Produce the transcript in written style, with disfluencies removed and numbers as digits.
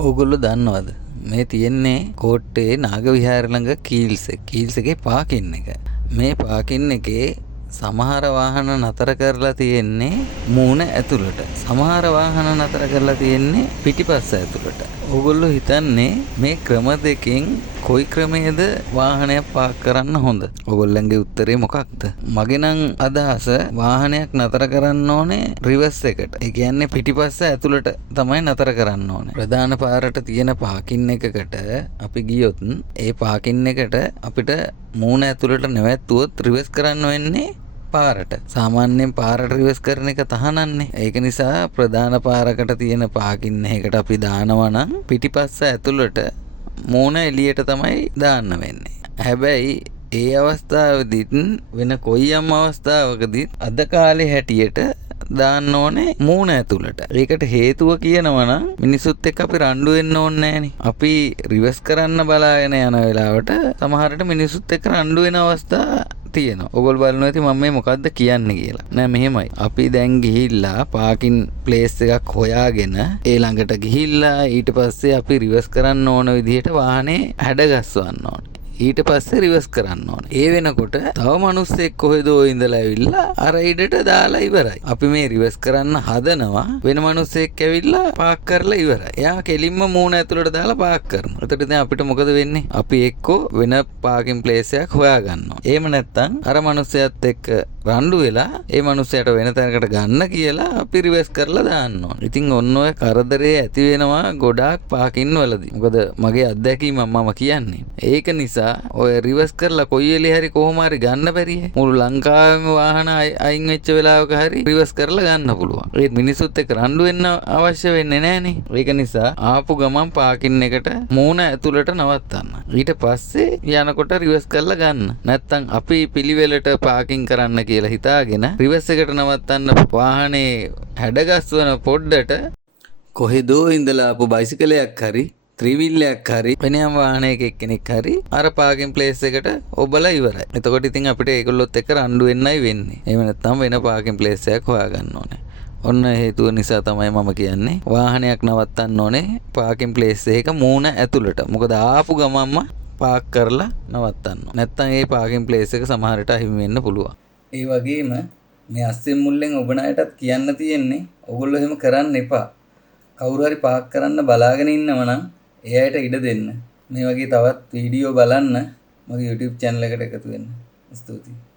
ඕගොල්ලෝ දන්නවද? මේ තියෙන්නේ කෝට්ටේ නාග විහාර ළඟ කීල්ස් එක. කීල්ස් එකේ පාකින් එක. මේ පාකින් එකේ සමහර වාහන නතර කරලා තියෙන්නේ මූණ ඇතුළට. සමහර වාහන නතර කරලා තියෙන්නේ පිටිපස්ස ඇතුළට. ඕගොල්ලෝ හිතන්නේ මේ ක්‍රම දෙකෙන් කොයි ක්‍රමයේද වාහනයක් පාක් කරන්න හොඳ? ඕගොල්ලන්ගේ උත්තරේ මොකක්ද? මගේ නම් අදහස වාහනයක් නතර කරන්න ඕනේ රිවර්ස් එකට. ඒ කියන්නේ පිටිපස්ස ඇතුළට තමයි නතර කරන්න ඕනේ. ප්‍රධාන පාරට තියෙන පාකින් එකකට අපි ගියොත් ඒ පාකින් එකට අපිට මූණ ඇතුළට නැවැත්තුවොත් රිවර්ස් කරන්න වෙන්නේ පාරට. සාමාන්‍යයෙන් පාරට රිවර්ස් කරන එක තහනන්නේ. ඒක නිසා ප්‍රධාන පාරකට තියෙන පාකින් එකකට අපි දානවා නම් පිටිපස්ස ඇතුළට මූණ එළියට තමයි දාන්න වෙන්නේ. හැබැයි ඒ අවස්ථාවේදීත් වෙන කොයියම් අවස්ථාවකදීත් අද කාලේ හැටියට දාන්න ඕනේ මූණ ඇතුළට. ඒකට හේතුව කියනවා නම් මිනිසුත් එක්ක අපි රණ්ඩු වෙන්න ඕනේ නැහනේ. අපි රිවර්ස් කරන්න බලාගෙන යන වෙලාවට සමහරට මිනිසුත් එක්ක රණ්ඩු වෙන අවස්ථා තියෙනවා. ඔයගොල්ලෝ බලනවා ඇති මම මේ මොකද්ද කියන්නේ කියලා. නෑ මෙහෙමයි. අපි දැන් ගිහිල්ලා පාකින් ප්ලේස් එකක් හොයාගෙන ඒ ළඟට ගිහිල්ලා ඊට පස්සේ අපි රිවර්ස් කරන්න ඕන විදිහට වාහනේ හැඩගස්වන්න ඕනේ. ඊට පස්සේ රිවර්ස් කරන්න ඕනේ. ඒ වෙනකොට තව මිනිස්සෙක් කොහෙදෝ ඉඳලා ඇවිල්ලා අර ඉඩට දාලා ඉවරයි. අපි මේ රිවර්ස් කරන්න හදනවා වෙන මිනිස්සෙක් ඇවිල්ලා පාක් කරලා ඉවරයි. එයා කෙලින්ම මූණ ඇතුළට දාලා පාක් කරනවා. එතකොට දැන් අපිට මොකද වෙන්නේ? අපි එක්කෝ වෙන පාකින් ප්ලේස් එකක් හොයාගන්නවා. එහෙම නැත්නම් අර මිනිස්සයාත් එක්ක රණ්ඩු වෙලා ඒ මිනිස්සයාට වෙන තැනකට ගන්න කියලා අපි රිවර්ස් කරලා දාන්න ඕනේ. ඉතින් ඔන්න ඔය කරදරේ ඇති වෙනවා ගොඩාක් පාකින් වලදී. මොකද මගේ අත්දැකීම මම කියන්නේ. ඒක නිසා ඔය රිවර්ස් කරලා කොයි වෙලේ හරි කොහොම හරි ගන්න බැරිය. මුළු ලංකාවෙම වාහන අයින් වෙච්ච වෙලාවක හරි රිවර්ස් කරලා ගන්න පුළුවන්. ඒ මිනිසුත් එක්ක රණ්ඩු වෙන්න අවශ්‍ය වෙන්නේ නැහනේ. ඒක නිසා ආපු ගමන් පාකින් එකට මූණ ඇතුළට නවත්තන්න. ඊට පස්සේ යනකොට රිවර්ස් කරලා ගන්න. නැත්තම් අපි පිළිවෙලට පාකින් කරන්න කියලා හිතාගෙන රිවර්ස් එකට නවත්තන්න වාහනේ හැඩගස්වන පොඩ්ඩට කොහෙදෝ ඉඳලා ආපු බයිසිකලයක් හරි ත්‍රිවිල්ලයක් හරි වෙනම වාහනයක එක්කෙනෙක් හරි අර පාකින් ප්ලේස් එකට ඔබලා ඉවරයි. එතකොට ඉතින් අපිට ඒගොල්ලොත් එක්ක රණ්ඩු වෙන්නයි වෙන්නේ. එහෙම නැත්නම් වෙන පාකින් ප්ලේස් එකක් හොයාගන්න ඕනේ. ඔන්න හේතුව නිසා තමයි මම කියන්නේ වාහනයක් නවත්තන්න ඕනේ පාකින් ප්ලේස් එකක මූණ ඇතුළට. මොකද ආපු ගමන්ම පාක් කරලා නවත්තන්න. නැත්නම් ඒ පාකින් ප්ලේස් එක සමහරට අහිමි වෙන්න පුළුවන්. ඒ වගේම මේ අස්සෙන් මුල්ලෙන් ඔබ ණයටත් කියන්න තියෙන්නේ ඔයගොල්ලෝ එහෙම කරන්න එපා. කවුරු හරි පාක් කරන්න බලාගෙන ඉන්නව නම් එයාට ඉඩ දෙන්න. මේ වගේ තවත් වීඩියෝ බලන්න මගේ YouTube channel එකට එකතු වෙන්න. ස්තුතියි.